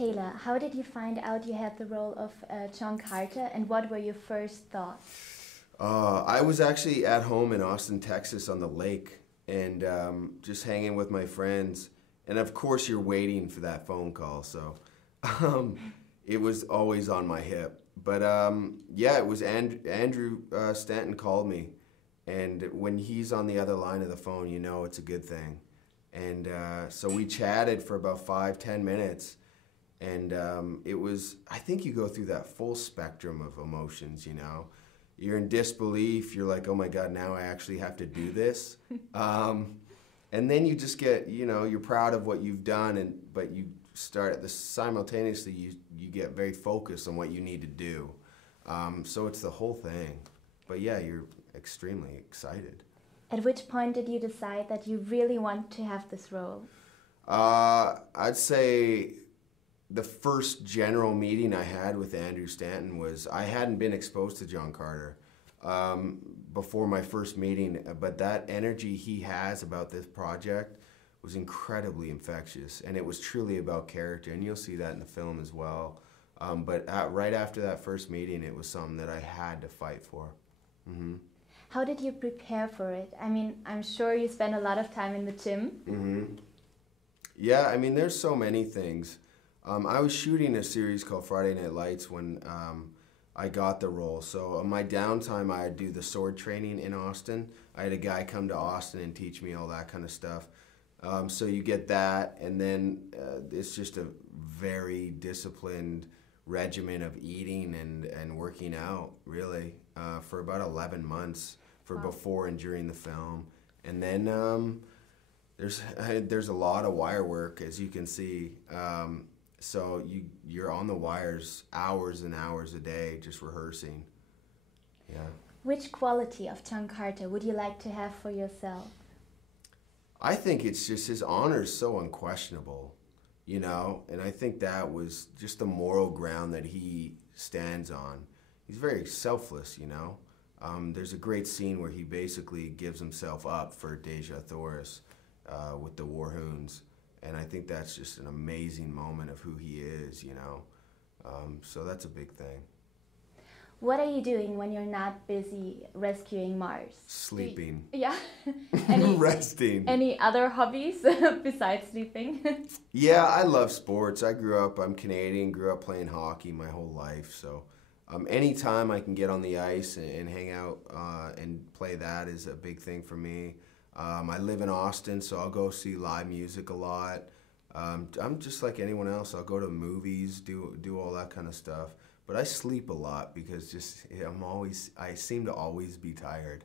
Taylor, how did you find out you had the role of John Carter, and what were your first thoughts? I was actually at home in Austin, Texas on the lake, and just hanging with my friends. And of course you're waiting for that phone call, so it was always on my hip. But yeah, it was Andrew Stanton called me, and when he's on the other line of the phone, you know it's a good thing. And so we chatted for about 5-10 minutes, and it was, I think you go through that full spectrum of emotions, you know. You're in disbelief, you're like, oh my God, now I actually have to do this. And then you just get, you know, you're proud of what you've done, but you start at simultaneously, you get very focused on what you need to do. So it's the whole thing. But yeah, you're extremely excited. At which point did you decide that you really want to have this role? I'd say the first general meeting I had with Andrew Stanton was, I hadn't been exposed to John Carter before my first meeting, but that energy he has about this project was incredibly infectious, and it was truly about character, and you'll see that in the film as well. But right after that first meeting, it was something that I had to fight for. Mm-hmm. How did you prepare for it? I mean, I'm sure you spent a lot of time in the gym. Mm-hmm. Yeah, I mean, there's so many things. I was shooting a series called Friday Night Lights when I got the role. So on my downtime, I'd do the sword training in Austin. I had a guy come to Austin and teach me all that kind of stuff. So you get that, and then it's just a very disciplined regimen of eating and working out, really, for about 11 months for before and during the film. And then there's a lot of wire work, as you can see. So you're on the wires hours and hours a day just rehearsing. Yeah. Which quality of John Carter would you like to have for yourself? I think it's just his honor is so unquestionable, you know, and I think that was just the moral ground that he stands on. He's very selfless, you know. There's a great scene where he basically gives himself up for Deja Thoris with the Warhoons, and I think that's just an amazing moment of who he is, you know. So that's a big thing. What are you doing when you're not busy rescuing Mars? Sleeping. Yeah. Resting. Any other hobbies besides sleeping? Yeah, I love sports. I'm Canadian, grew up playing hockey my whole life. So anytime I can get on the ice and hang out and play that is a big thing for me. I live in Austin, so I'll go see live music a lot. I'm just like anyone else. I'll go to movies, do all that kind of stuff. But I sleep a lot because I seem to always be tired.